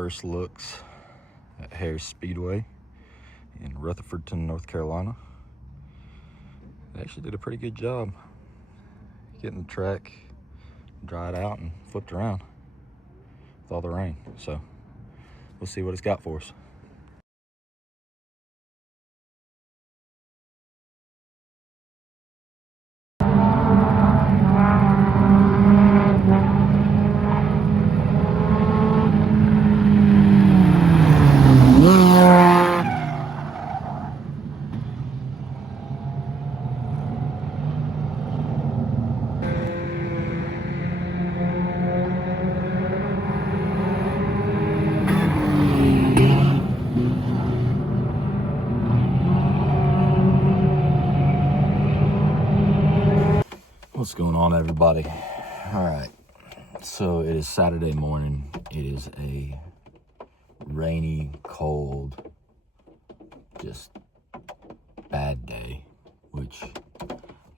first looks at Harris Speedway in Rutherfordton, North Carolina. They actually did a pretty good job getting the track dried out and flipped around with all the rain. So we'll see what it's got for us. What's going on, everybody? All right, so it is Saturday morning. It is a rainy, cold, just bad day, which I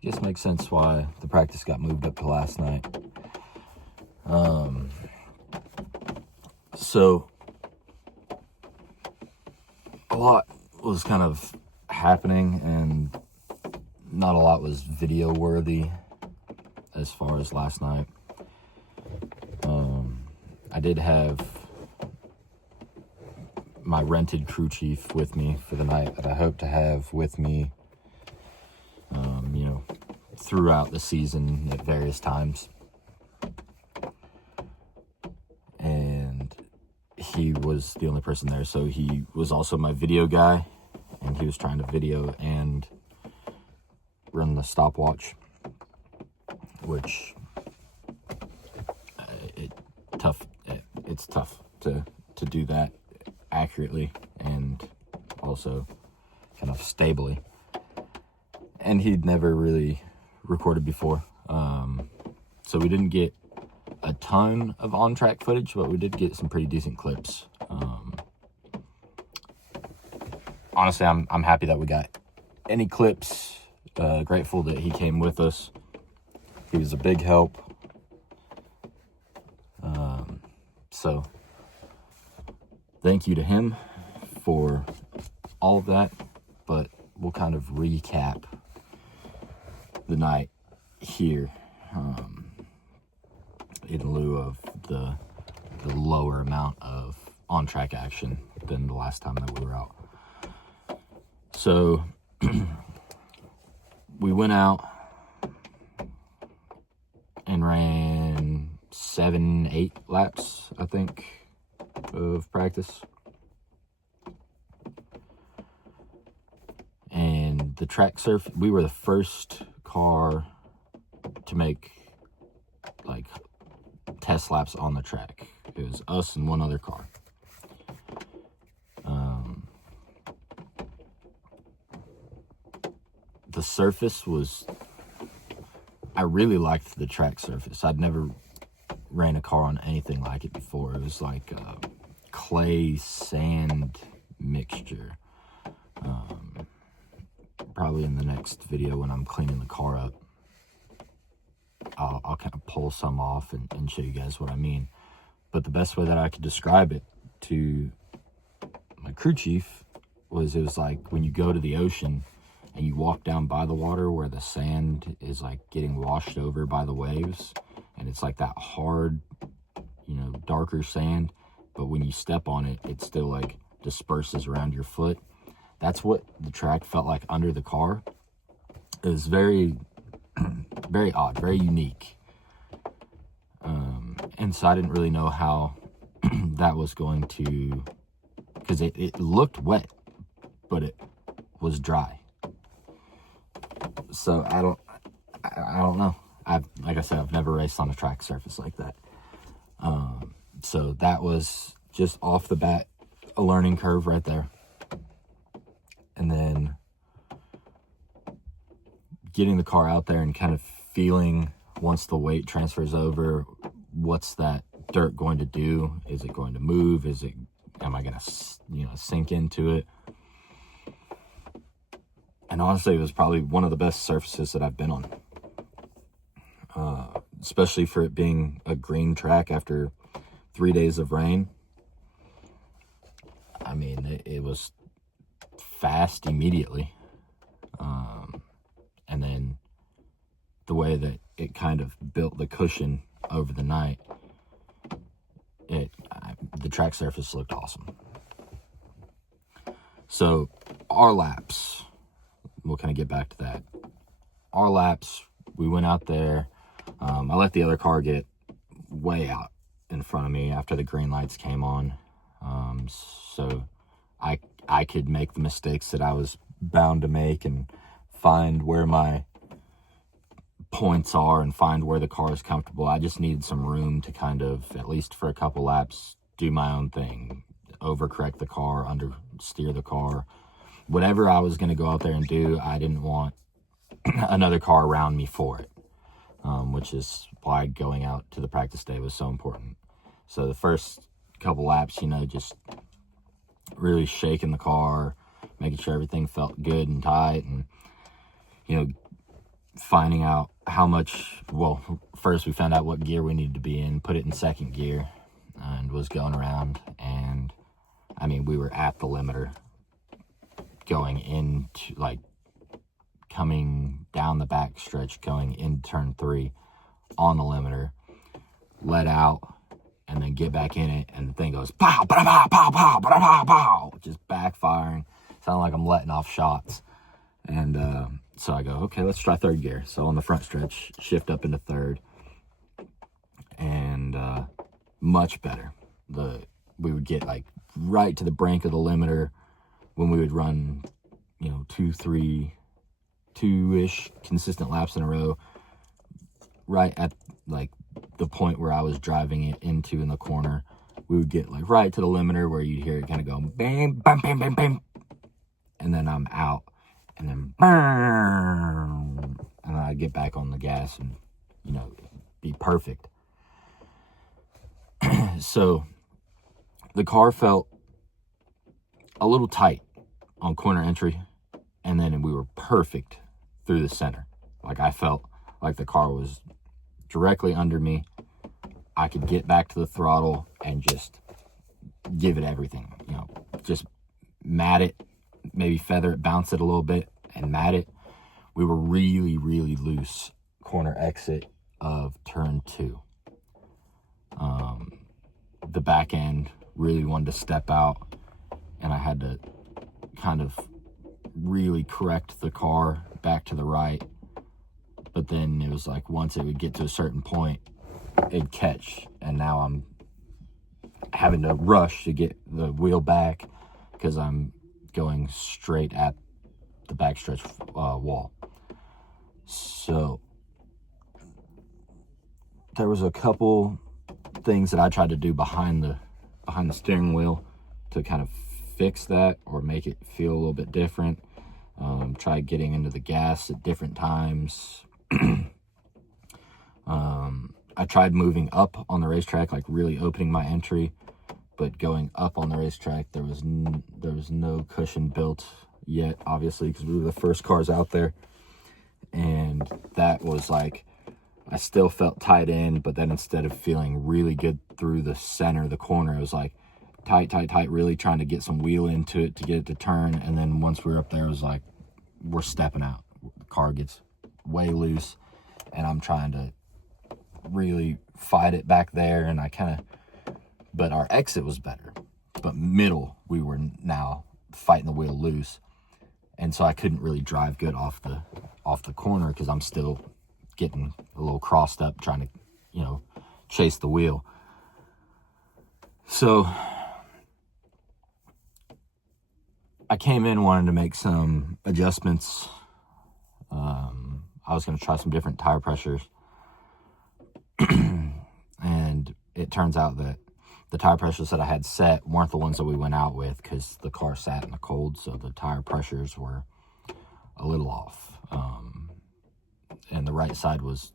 guess makes sense why the practice got moved up to last night. So a lot was kind of happening and not a lot was video worthy as far as last night. I did have my rented crew chief with me for the night that I hope to have with me, throughout the season at various times. And he was the only person there, so he was also my video guy, and he was trying to video and run the stopwatch, which it's tough to do that accurately and also kind of stably. And he'd never really recorded before, so we didn't get a ton of on-track footage, but we did get some pretty decent clips. Honestly, I'm happy that we got any clips. Grateful that he came with us. He was a big help. So thank you to him for all of that, but we'll kind of recap the night here, in lieu of the lower amount of on-track action than the last time that we were out. So we went out and ran 7-8 laps, I think, of practice. And the track we were the first car to make like test laps on the track. It was us and one other car. The surface was, I really liked the track surface. I'd never ran a car on anything like it before. It was like a clay sand mixture. Probably in the next video when I'm cleaning the car up, I'll kind of pull some off and show you guys what I mean. But the best way that I could describe it to my crew chief was, it was like when you go to the ocean and you walk down by the water where the sand is like getting washed over by the waves, and it's like that hard, darker sand, but when you step on it, it still like disperses around your foot. That's what the track felt like under the car. It was very, very odd, very unique. And so I didn't really know how that was going to, because it looked wet, but it was dry. So I don't know. Like I said, I've never raced on a track surface like that. So that was just off the bat a learning curve right there. And then getting the car out there and kind of feeling, once the weight transfers over, what's that dirt going to do? Is it going to move? Am I going to, sink into it? And honestly, it was probably one of the best surfaces that I've been on. Especially for it being a green track after 3 days of rain. I mean, it was fast immediately. And then the way that it kind of built the cushion over the night, the track surface looked awesome. So our laps, we'll kind of get back to that. Our laps, we went out there. I let the other car get way out in front of me after the green lights came on. So I could make the mistakes that I was bound to make and find where my points are and find where the car is comfortable. I just needed some room to kind of, at least for a couple laps, do my own thing, overcorrect the car, understeer the car. Whatever I was going to go out there and do, I didn't want another car around me for it, which is why going out to the practice day was so important. So the first couple laps, just really shaking the car, making sure everything felt good and tight, and finding out how much, first we found out what gear we needed to be in, put it in second gear, and was going around. And I mean, we were at the limiter going into, coming down the back stretch, going into turn 3 on the limiter, let out, and then get back in it, and the thing goes pow, pow, pow, pow, pow, pow, pow, pow, just backfiring. Sound like I'm letting off shots. And so I go, okay, let's try third gear. So on the front stretch, shift up into third, and much better. We would get right to the brink of the limiter when we would run, 2-ish consistent laps in a row, right at the point where I was driving it into in the corner. We would get right to the limiter where you'd hear it kind of go bam, bam, bam, bam, bam, and then I'm out, and then bam, and I'd get back on the gas and be perfect. So the car felt a little tight on corner entry, and then we were perfect through the center. I felt like the car was directly under me. I could get back to the throttle and just give it everything, just mat it, maybe feather it, bounce it a little bit, and mat it. We were really, really loose corner exit of turn 2. The back end really wanted to step out, and I had to kind of really correct the car back to the right. But then it was once it would get to a certain point, it'd catch, and now I'm having to rush to get the wheel back because I'm going straight at the backstretch wall. So there was a couple things that I tried to do behind the steering wheel to kind of fix that or make it feel a little bit different. Try getting into the gas at different times. I tried moving up on the racetrack, really opening my entry, but going up on the racetrack, there was no cushion built yet, obviously, because we were the first cars out there. And that was I still felt tight in, but then instead of feeling really good through the center, the corner, it was tight, really trying to get some wheel into it to get it to turn. And then once we were up there, it was we're stepping out. The car gets way loose, and I'm trying to really fight it back there. And but our exit was better. But middle, we were now fighting the wheel loose. And so I couldn't really drive good off the corner because I'm still getting a little crossed up trying to, chase the wheel. So I came in wanting to make some adjustments. I was going to try some different tire pressures. And it turns out that the tire pressures that I had set weren't the ones that we went out with because the car sat in the cold, so the tire pressures were a little off. And the right side was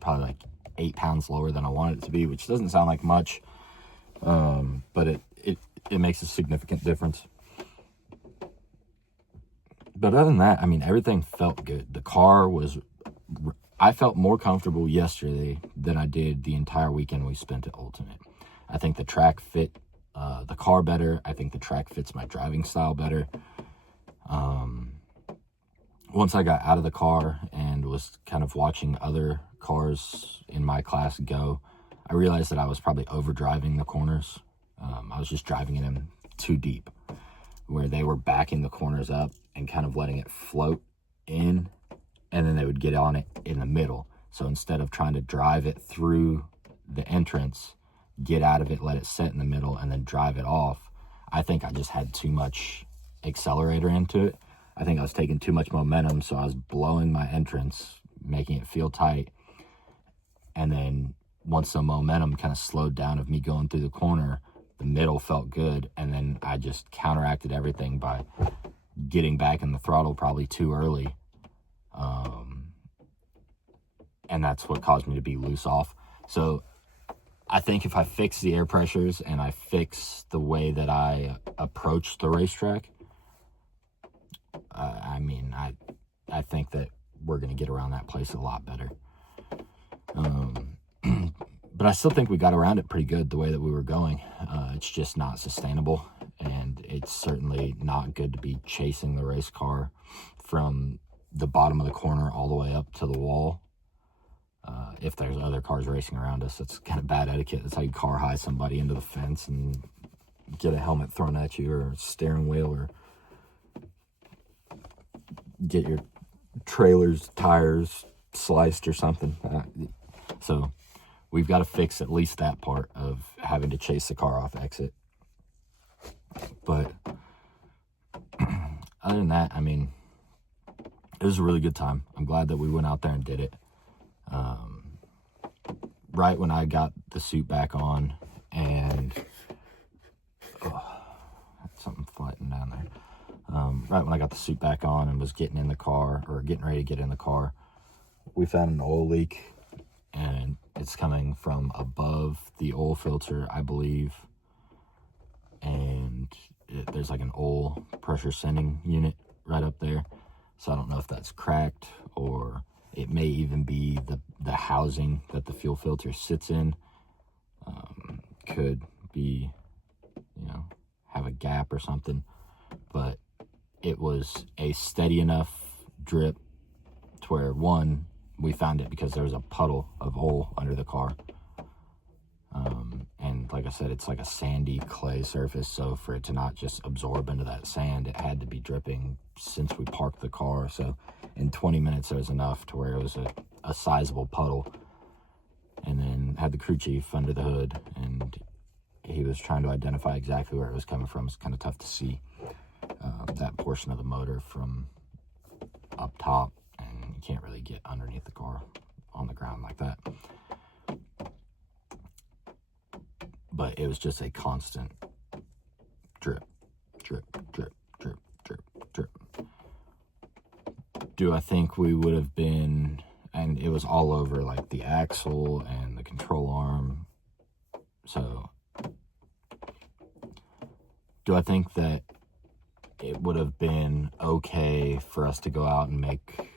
probably 8 pounds lower than I wanted it to be, which doesn't sound like much, but it makes a significant difference. But other than that, I mean, everything felt good. The car I felt more comfortable yesterday than I did the entire weekend we spent at Ultimate. I think the track fit the car better. I think the track fits my driving style better. Once I got out of the car and was kind of watching other cars in my class go, I realized that I was probably over driving the corners. I was just driving in them too deep, where they were backing the corners up and kind of letting it float in, and then they would get on it in the middle. So instead of trying to drive it through the entrance, get out of it, let it set in the middle, and then drive it off, I think I just had too much accelerator into it. I think I was taking too much momentum, so I was blowing my entrance, making it feel tight. And then once the momentum kind of slowed down of me going through the corner, the middle felt good, and then I just counteracted everything by getting back in the throttle probably too early. And that's what caused me to be loose off. So I think if I fix the air pressures and I fix the way that I approach the racetrack, I think that we're going to get around that place a lot better. But I still think we got around it pretty good the way that we were going. It's just not sustainable, and it's certainly not good to be chasing the race car from the bottom of the corner all the way up to the wall. If there's other cars racing around us, that's kind of bad etiquette. That's how you car high somebody into the fence and get a helmet thrown at you, or a steering wheel, or get your trailer's tires sliced or something. So we've got to fix at least that part of having to chase the car off exit. But other than that, it was a really good time. I'm glad that we went out there and did it. Right when I got the suit back on and something floating down there. Right when I got the suit back on and was getting in the car, or getting ready to get in the car, we found an oil leak, and it's coming from above the oil filter, I believe. And there's like an oil pressure sending unit right up there. So I don't know if that's cracked, or it may even be the housing that the fuel filter sits in. Could be, have a gap or something. But it was a steady enough drip to where, one, we found it because there was a puddle of oil under the car. And like I said, it's like a sandy clay surface, so for it to not just absorb into that sand, it had to be dripping since we parked the car. So in 20 minutes, there was enough to where it was a sizable puddle. And then had the crew chief under the hood, and he was trying to identify exactly where it was coming from. It's kind of tough to see that portion of the motor from up top, and you can't really get underneath the car on the ground like that. But it was just a constant drip, drip, drip, drip, drip, drip. Do I think we would have been, and it was all over like the axle and the control arm. So do I think that it would have been okay for us to go out and make,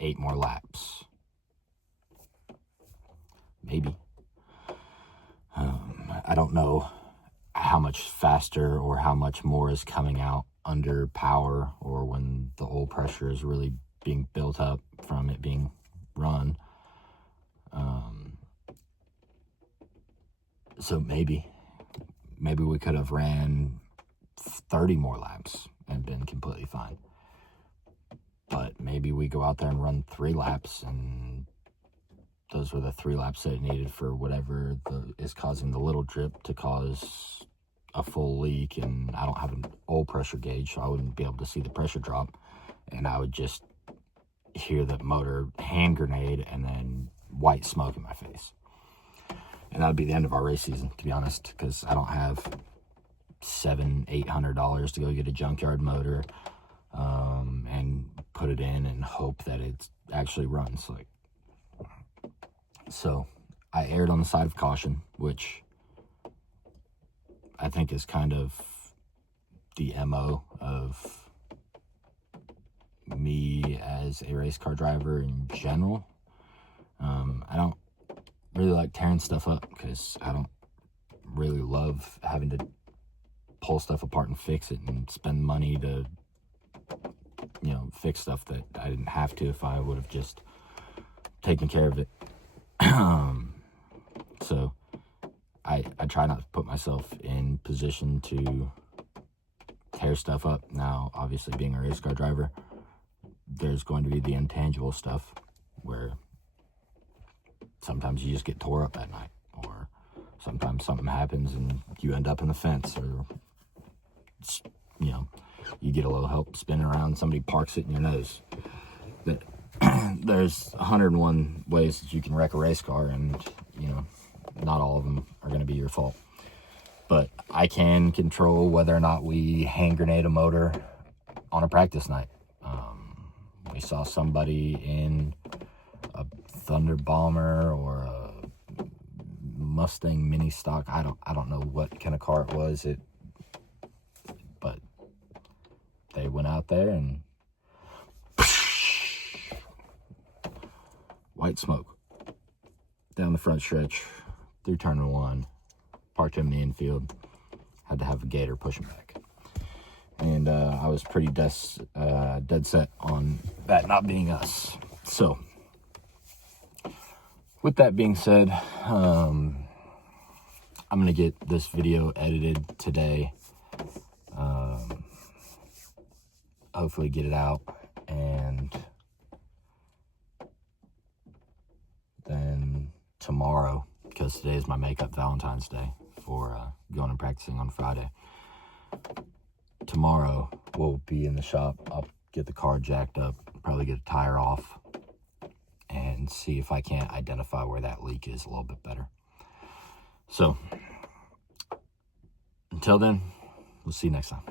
8 more laps? Maybe. I don't know how much faster or how much more is coming out under power, or when the oil pressure is really being built up from it being run. So maybe we could have ran 30 more laps and been completely fine. But maybe we go out there and run 3 laps, and those were the 3 laps that it needed for whatever is causing the little drip to cause a full leak. And I don't have an oil pressure gauge, so I wouldn't be able to see the pressure drop, and I would just hear the motor hand grenade and then white smoke in my face. And that would be the end of our race season, to be honest, because I don't have $700-800 to go get a junkyard motor and put it in and hope that it actually runs. So I erred on the side of caution, which I think is kind of the MO of me as a race car driver in general. I don't really like tearing stuff up, because I don't really love having to pull stuff apart and fix it and spend money to, you know, fix stuff that I didn't have to if I would have just taken care of it. So I try not to put myself in position to tear stuff up. Now, obviously, being a race car driver, there's going to be the intangible stuff where sometimes you just get tore up that night, or sometimes something happens and you end up in the fence, or, you know, you get a little help spinning around, somebody parks it in your nose. That there's 101 ways that you can wreck a race car, and, you know, not all of them are going to be your fault. But I can control whether or not we hand grenade a motor on a practice night. We saw somebody in a Thunder Bomber or a Mustang mini stock. I don't know what kind of car it was. But they went out there and white smoke down the front stretch through turn 1, parked him in the infield, had to have a gator push him back. And I was pretty dead set on that not being us. So, with that being said, I'm going to get this video edited today. Hopefully get it out, and then tomorrow, because today is my makeup Valentine's Day for going and practicing on Friday. Tomorrow we'll be in the shop. I'll get the car jacked up, probably get a tire off, and see if I can't identify where that leak is a little bit better. So, until then, we'll see you next time.